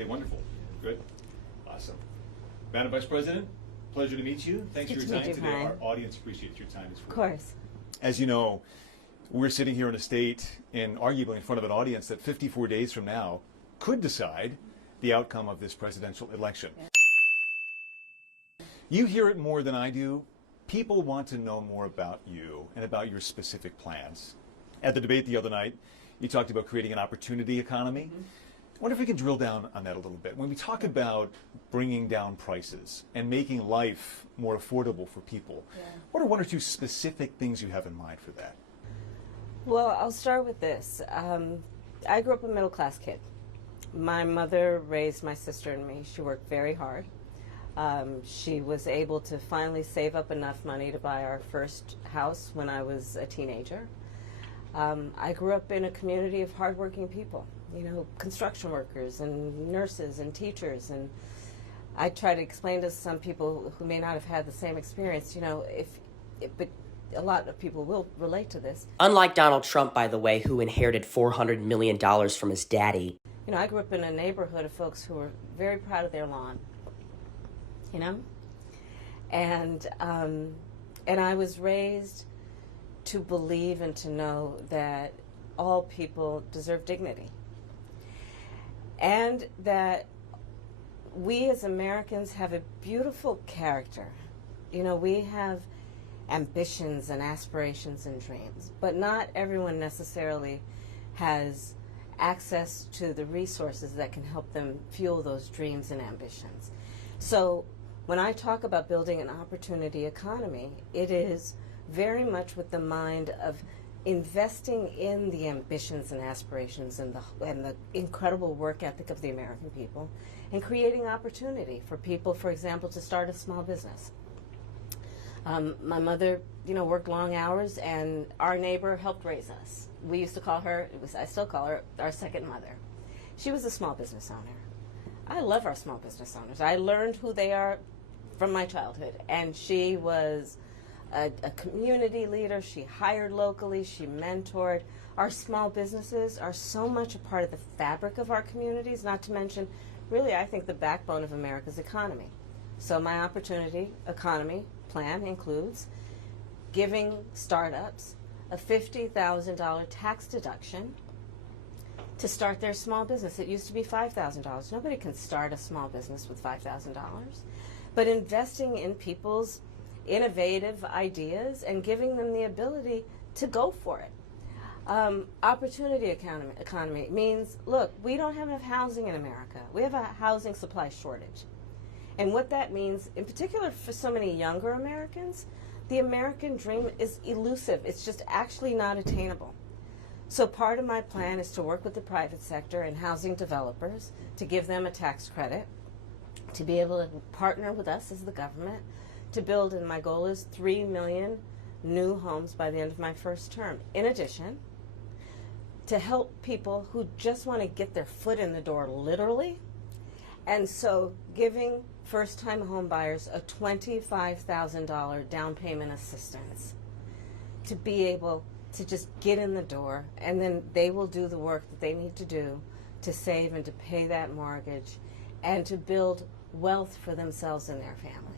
Okay, wonderful. Good. Awesome. Madam Vice President, pleasure to meet you. Thanks for your time today. Our audience appreciates your time as well. Of course. As you know, we're sitting here in a state and arguably in front of an audience that 54 days from now could decide the outcome of this presidential election. You hear it more than I do. People want to know more about you and about your specific plans. At the debate the other night, you talked about creating an opportunity economy. I wonder if we can drill down on that a little bit. When we talk about bringing down prices and making life more affordable for people, what are one or two specific things you have in mind for that? Well, I'll start with this. I grew up a middle-class kid. My mother raised my sister and me. She worked very hard. She was able to finally save up enough money to buy our first house when I was a teenager. I grew up in a community of hardworking people, you know, construction workers and nurses and teachers. And I try to explain to some people who may not have had the same experience, you know, but a lot of people will relate to this. Unlike Donald Trump, by the way, who inherited $400 million from his daddy. You know, I grew up in a neighborhood of folks who were very proud of their lawn, you know? And I was raised to believe and to know that all people deserve dignity. And that we as Americans have a beautiful character. You know, we have ambitions and aspirations and dreams, but not everyone necessarily has access to the resources that can help them fuel those dreams and ambitions. So when I talk about building an opportunity economy, it is very much with the mind of investing in the ambitions and aspirations and the incredible work ethic of the American people, and creating opportunity for people, for example, to start a small business. My mother, you know, worked long hours, and our neighbor helped raise us. We used to call her, I still call her, our second mother. She was a small business owner. I love our small business owners. I learned who they are from my childhood, and she was a community leader. She hired locally. She mentored. Our small businesses are so much a part of the fabric of our communities, not to mention, really, I think, the backbone of America's economy. So my opportunity economy plan includes giving startups a $50,000 tax deduction to start their small business. It used to be $5,000. Nobody can start a small business with $5,000. But investing in people's innovative ideas and giving them the ability to go for it. Opportunity economy means, look, we don't have enough housing in America. We have a housing supply shortage. And what that means, in particular for so many younger Americans, the American dream is elusive. It's just actually not attainable. So part of my plan is to work with the private sector and housing developers to give them a tax credit, to be able to partner with us as the government, to build, and my goal is 3 million new homes by the end of my first term. In addition, to help people who just want to get their foot in the door, literally. And so giving first-time home buyers a $25,000 down payment assistance to be able to just get in the door, and then they will do the work that they need to do to save and to pay that mortgage and to build wealth for themselves and their family.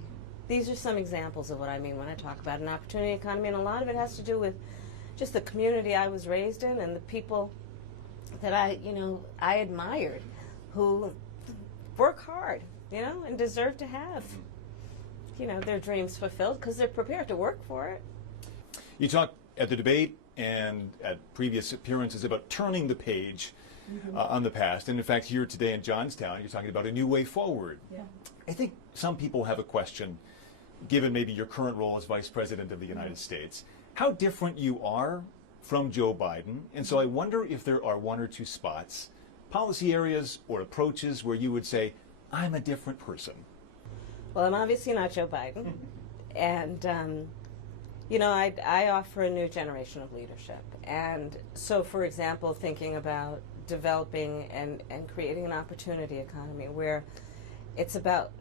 These are some examples of what I mean when I talk about an opportunity economy, and a lot of it has to do with just the community I was raised in and the people that I admired, who work hard, and deserve to have, their dreams fulfilled because they're prepared to work for it. You talked at the debate and at previous appearances about turning the page on the past, and in fact here today in Johnstown you're talking about a new way forward. Yeah. I think some people have a question, given maybe your current role as Vice President of the United States, how different you are from Joe Biden, and so I wonder if there are one or two spots, policy areas or approaches where you would say, I'm a different person. Well, I'm obviously not Joe Biden, and I offer a new generation of leadership. And so, for example, thinking about developing and creating an opportunity economy where it's about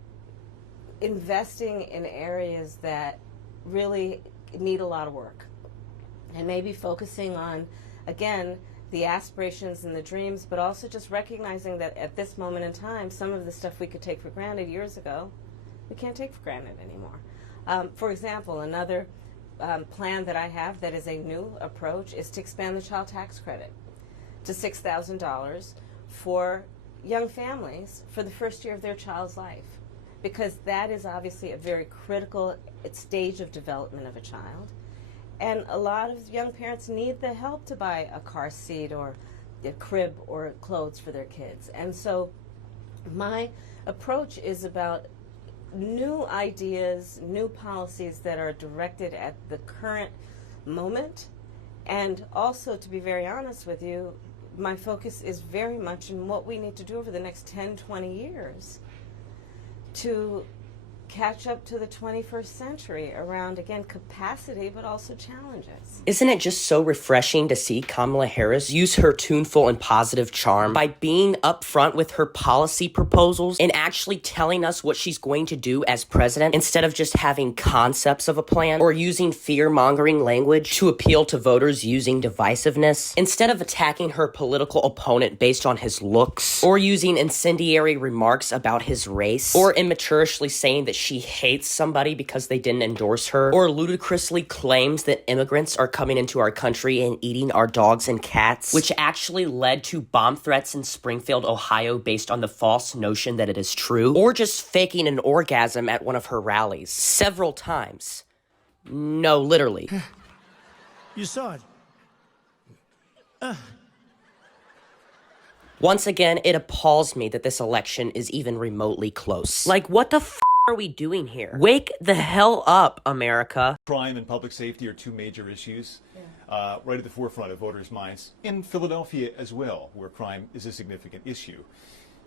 investing in areas that really need a lot of work, and maybe focusing on, again, the aspirations and the dreams, but also just recognizing that at this moment in time, some of the stuff we could take for granted years ago, we can't take for granted anymore. For example, another plan that I have that is a new approach is to expand the child tax credit to $6,000 for young families for the first year of their child's life, because that is obviously a very critical stage of development of a child. And a lot of young parents need the help to buy a car seat or a crib or clothes for their kids. And so my approach is about new ideas, new policies that are directed at the current moment. And also, to be very honest with you, my focus is very much in what we need to do over the next 10, 20 years to catch up to the 21st century around, again, capacity, but also challenges. Isn't it just so refreshing to see Kamala Harris use her tuneful and positive charm by being upfront with her policy proposals and actually telling us what she's going to do as president, instead of just having concepts of a plan or using fear-mongering language to appeal to voters using divisiveness? Instead of attacking her political opponent based on his looks, or using incendiary remarks about his race, or immaturely saying that she hates somebody because they didn't endorse her, or ludicrously claims that immigrants are coming into our country and eating our dogs and cats, which actually led to bomb threats in Springfield, Ohio, based on the false notion that it is true, or just faking an orgasm at one of her rallies several times. No, literally. You saw it. Once again, it appalls me that this election is even remotely close. Like, what the are we doing here? Wake the hell up, America. Crime and public safety are two major issues right at the forefront of voters' minds, in Philadelphia as well, where crime is a significant issue.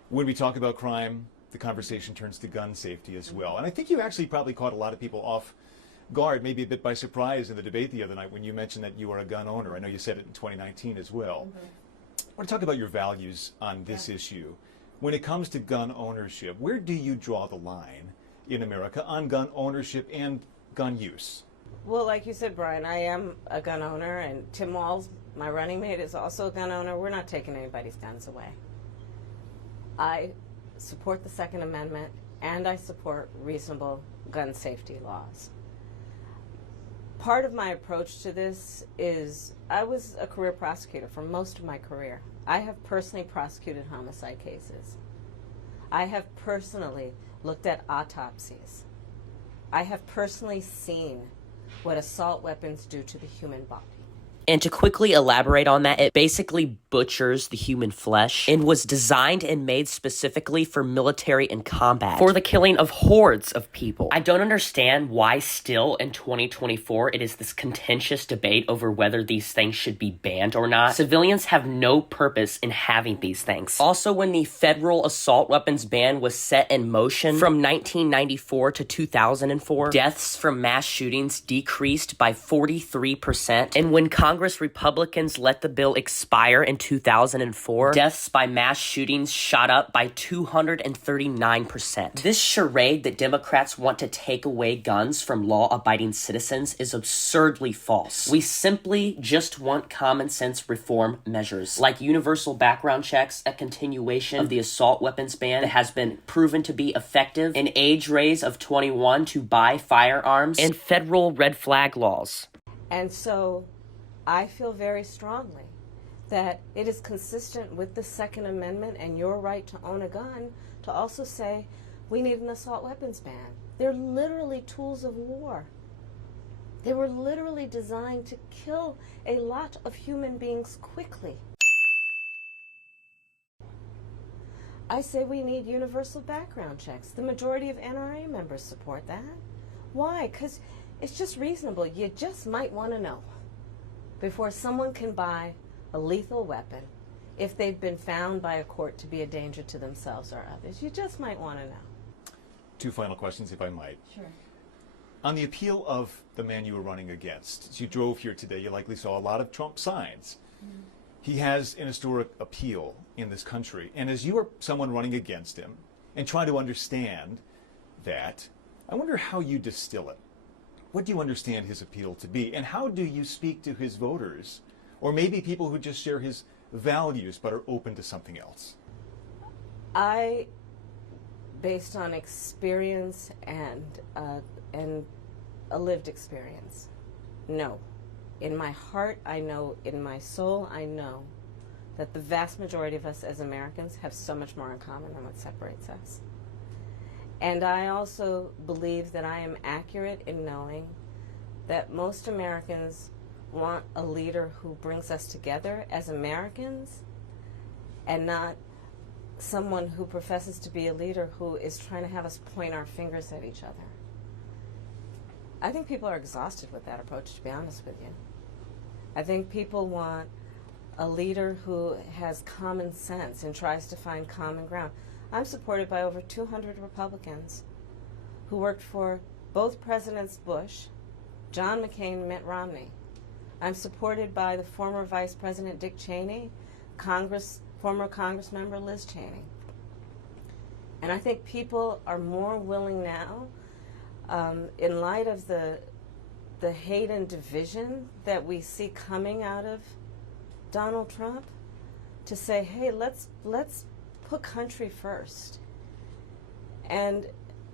When we talk about crime, the conversation turns to gun safety as well. And I think you actually probably caught a lot of people off guard, maybe a bit by surprise in the debate the other night when you mentioned that you are a gun owner. I know you said it in 2019 as well. I want to talk about your values on this issue. When it comes to gun ownership, where do you draw the line in America on gun ownership and gun use? Well, like you said, Brian, I am a gun owner, and Tim Walz, my running mate, is also a gun owner. We're not taking anybody's guns away. I support the Second Amendment, and I support reasonable gun safety laws. Part of my approach to this is I was a career prosecutor for most of my career. I have personally prosecuted homicide cases. I have personally looked at autopsies. I have personally seen what assault weapons do to the human body. And to quickly elaborate on that, it basically butchers the human flesh and was designed and made specifically for military and combat, for the killing of hordes of people. I don't understand why still in 2024 it is this contentious debate over whether these things should be banned or not. Civilians have no purpose in having these things. Also, when the federal assault weapons ban was set in motion from 1994 to 2004, deaths from mass shootings decreased by 43%, and when Congress Republicans let the bill expire in 2004, deaths by mass shootings shot up by 239%. This charade that Democrats want to take away guns from law-abiding citizens is absurdly false. We simply just want common sense reform measures, like universal background checks, a continuation of the assault weapons ban that has been proven to be effective, an age raise of 21 to buy firearms, and federal red flag laws. And so I feel very strongly that it is consistent with the Second Amendment and your right to own a gun to also say we need an assault weapons ban. They're literally tools of war. They were literally designed to kill a lot of human beings quickly. I say we need universal background checks. The majority of NRA members support that. Why? Because it's just reasonable. You just might want to know before someone can buy a lethal weapon if they've been found by a court to be a danger to themselves or others. You just might want to know. Two final questions, if I might. Sure. On the appeal of the man you were running against, as you drove here today, you likely saw a lot of Trump signs. Mm-hmm. He has an historic appeal in this country. And as you are someone running against him and trying to understand that, I wonder how you distill it. What do you understand his appeal to be? And how do you speak to his voters, or maybe people who just share his values but are open to something else? Based on experience and a lived experience, no. In my heart, I know, in my soul, I know that the vast majority of us as Americans have so much more in common than what separates us. And I also believe that I am accurate in knowing that most Americans want a leader who brings us together as Americans and not someone who professes to be a leader who is trying to have us point our fingers at each other. I think people are exhausted with that approach, to be honest with you. I think people want a leader who has common sense and tries to find common ground. I'm supported by over 200 Republicans who worked for both Presidents Bush, John McCain, and Mitt Romney. I'm supported by the former Vice President Dick Cheney, former Congress member Liz Cheney. And I think people are more willing now, in light of the hate and division that we see coming out of Donald Trump, to say, hey, let's put country first. And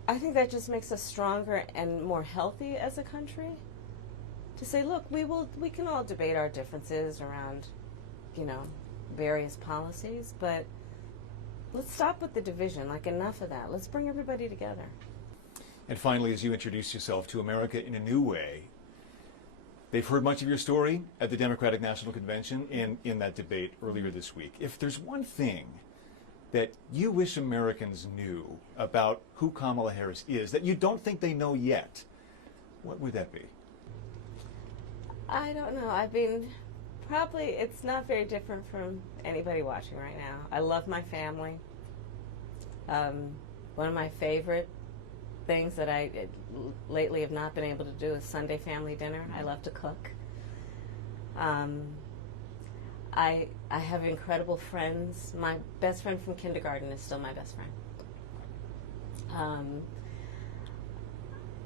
I think that just makes us stronger and more healthy as a country. To say, look, we can all debate our differences around, various policies, but let's stop with the division. Like, enough of that. Let's bring everybody together. And finally, as you introduce yourself to America in a new way, they've heard much of your story at the Democratic National Convention and in that debate earlier this week. If there's one thing that you wish Americans knew about who Kamala Harris is that you don't think they know yet, what would that be? I don't know. I mean, probably it's not very different from anybody watching right now. I love my family. One of my favorite things that I lately have not been able to do is Sunday family dinner. I love to cook. I have incredible friends. My best friend from kindergarten is still my best friend.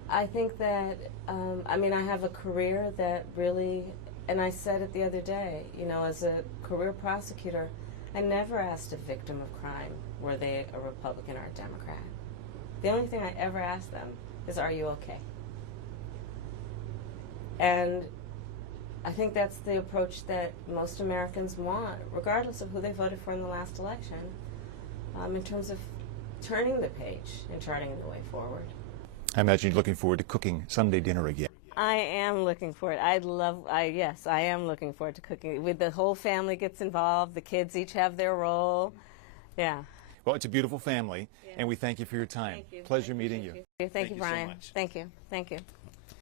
I think that, I have a career that really, and I said it the other day, as a career prosecutor, I never asked a victim of crime, were they a Republican or a Democrat. The only thing I ever asked them is, are you okay? And I think that's the approach that most Americans want, regardless of who they voted for in the last election, in terms of turning the page and charting the way forward. I imagine you're looking forward to cooking Sunday dinner again. I am looking forward. Yes, I am looking forward to cooking. With the whole family gets involved, the kids each have their role. Yeah. Well, it's a beautiful family, and we thank you for your time. Thank you. Pleasure meeting you. Thank you, Brian. So much. Thank you. Thank you.